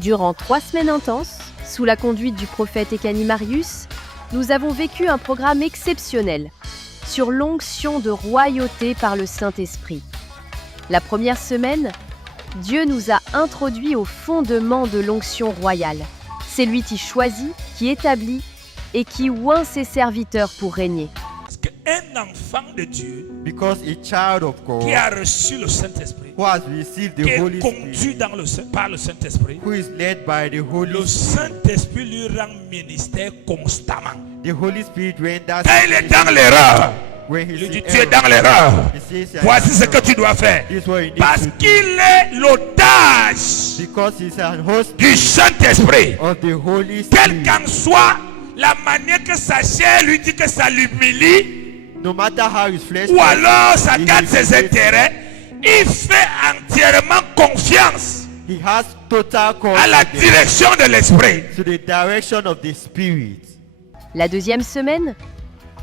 Durant 3 semaines intenses, sous la conduite du prophète Ekani Marius, nous avons vécu un programme exceptionnel sur l'onction de royauté par le Saint-Esprit. La première semaine, Dieu nous a introduits au fondement de l'onction royale. C'est lui qui choisit, qui établit et qui oint ses serviteurs pour régner. Parce qu'un enfant de Dieu Because a child of God qui a reçu le Saint-Esprit, who has received qui the est Holy conduit Spirit, par le Saint-Esprit, who is led by the Holy le Spirit, Saint-Esprit lui rend ministère constamment. the Holy Spirit renders Quand il est dans l'erreur, when he il lui dit sees tu es dans error, l'erreur. he says, Voici ce que tu dois faire. This is what you need Parce to do. qu'il est l'otage Because he's an host du Saint-Esprit. of the Holy Quelle Spirit. qu'en soit la manière que sa chair lui dit que ça l'humilie, No matter how his flesh ou alors ça he garde ses humiliates, intérêts, il fait entièrement confiance he has total à la confidence direction de l'Esprit. to the direction of the Spirit. La deuxième semaine,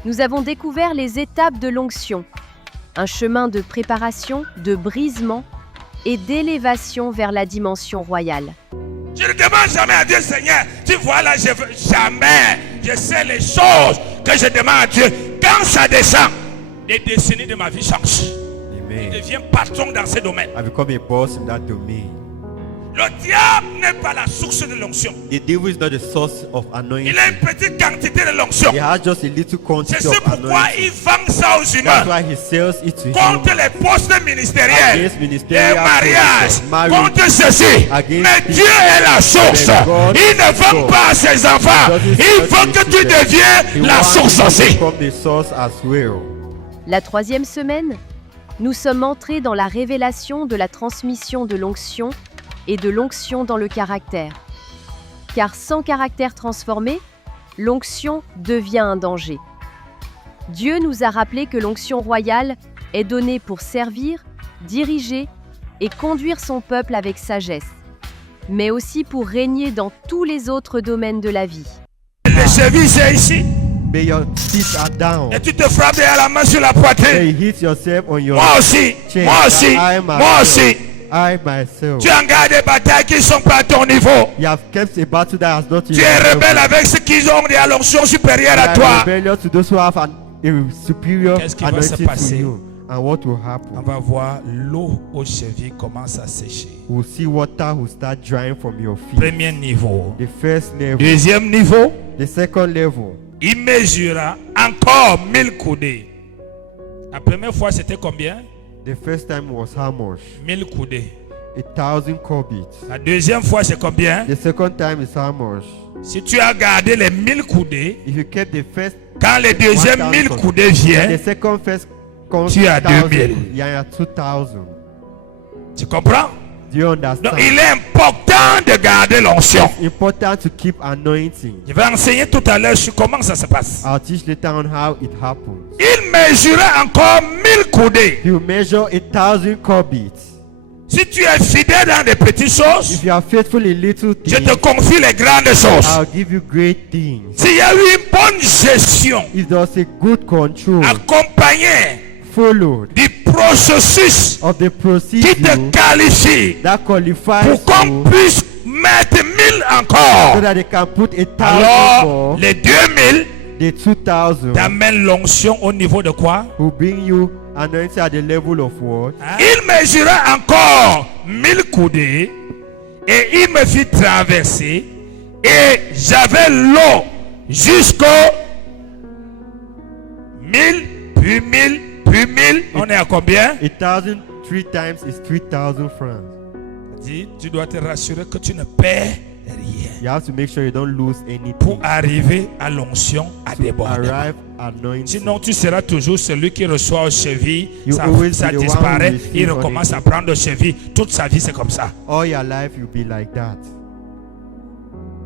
nous avons découvert les étapes de l'onction, un chemin de préparation, de brisement et d'élévation vers la dimension royale. Je ne demande jamais à Dieu, Seigneur, tu vois là, je veux jamais. Je sais les choses que je demande à Dieu. Quand ça descend, les décennies de ma vie changent. Je Amen. deviens patron dans ce domaine. I become a boss in that domain. Le diable n'est pas la source de l'onction. The devil is not the source of anointing. Il a une petite quantité de l'onction. He has just a little C'est quantity ce of pourquoi anointing. il vend ça aux That's humains. why he sells it to Contre him. les postes ministériels, Against les ministerial mariages, positions, marriage, contre ceci. against Mais people. Dieu est la source. But God Il ne is vend God. pas à ses enfants. Il veut que tu He deviennes la wants source you to aussi. become the source as well. La troisième semaine, nous sommes entrés dans la révélation de la transmission de l'onction et de l'onction dans le caractère. Car sans caractère transformé, l'onction devient un danger. Dieu nous a rappelé que l'onction royale est donnée pour servir, diriger et conduire son peuple avec sagesse, mais aussi pour régner dans tous les autres domaines de la vie. Les chevilles, c'est ici. May your feet are down. Et tu te frappes à la main sur la May poitrine. you hit yourself on your Moi aussi. chin. Moi aussi. I Moi myself. aussi. I myself. Tu engages des batailles qui ne sont pas à ton niveau. You have kept a battle that has not Tu es rebelle avec ceux qui ont des l'onction supérieure à toi. rebellious to those who have a superior Qu'est-ce qui va se anointing to passer? you. And what will On happen? va voir l'eau aux chevilles commence à sécher. We'll see water will start drying from your feet. Premier niveau. The first level. Deuxième niveau, The second level. il mesura encore 1000 coudées. La première fois, c'était combien? The first time was how much? 1000 coudées. 1,000 cubits. La deuxième fois, c'est combien? The second time is how much? Si tu as gardé les 1000 coudées, If you kept the first, quand les deuxièmes 1000 1000 coudées the viennent, second first comes Tu as 1,000. 2000. You are 2,000. tu comprends? Do you understand? Donc, il est important de garder l'onction. Important to keep anointing. Je vais enseigner tout à l'heure sur comment ça se passe. I'll teach later on how it happens. Il mesurait encore 1000 coudées. You measure 1,000 cubits. Si tu es fidèle dans des petites choses, If you are faithful in little je te things, confie les grandes choses. I'll give you great things. S'il y a eu une bonne gestion If there's a good control, accompagnée followed du processus of the qui procedure te qualifie that qualifies pour qu'on you, puisse mettre 1000 so encore, that they can put 1,000 alors more, les 2000 the 2,000 t'amènent l'onction au niveau de quoi? will bring you anointing at the level of what? Il mesura encore 1000 coudées et il me fit traverser et j'avais l'eau jusqu'au 1000, puis 1000, puis 1000. On est à combien? 1,000 3 times is 3,000 francs. Dis, tu dois te rassurer que tu ne perds rien You have to make sure you don't lose anything pour arriver à l'onction à to déborder. arrive anointing. Sinon, tu seras toujours celui qui reçoit aux chevilles, You ça, always ça be the one disparaît, who receive il on recommence it. à prendre aux chevilles. Toute sa vie, c'est comme ça. All your life you'll be like that.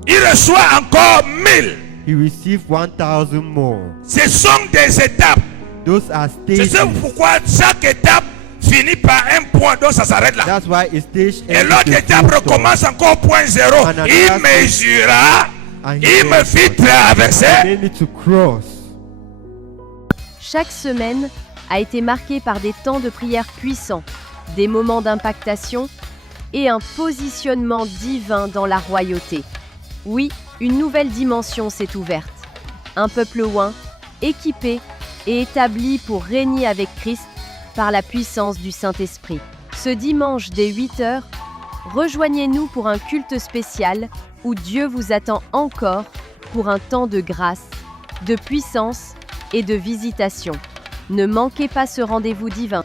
Il reçoit encore 1000. He received 1,000 more. Ce sont des étapes. Those are C'est stages. pourquoi chaque étape finit par un point, donc ça s'arrête là. That's why a stage Et ends l'autre with a étape full stop. recommence encore au point zéro. And Il another mesura, And il me fit traverser. They need to cross. Chaque semaine a été marquée par des temps de prière puissants, des moments d'impactation et un positionnement divin dans la royauté. Oui, une nouvelle dimension s'est ouverte. Un peuple oint, équipé et établi pour régner avec Christ par la puissance du Saint-Esprit. Ce dimanche dès 8h, rejoignez-nous pour un culte spécial où Dieu vous attend encore pour un temps de grâce, de puissance et de visitation. Ne manquez pas ce rendez-vous divin.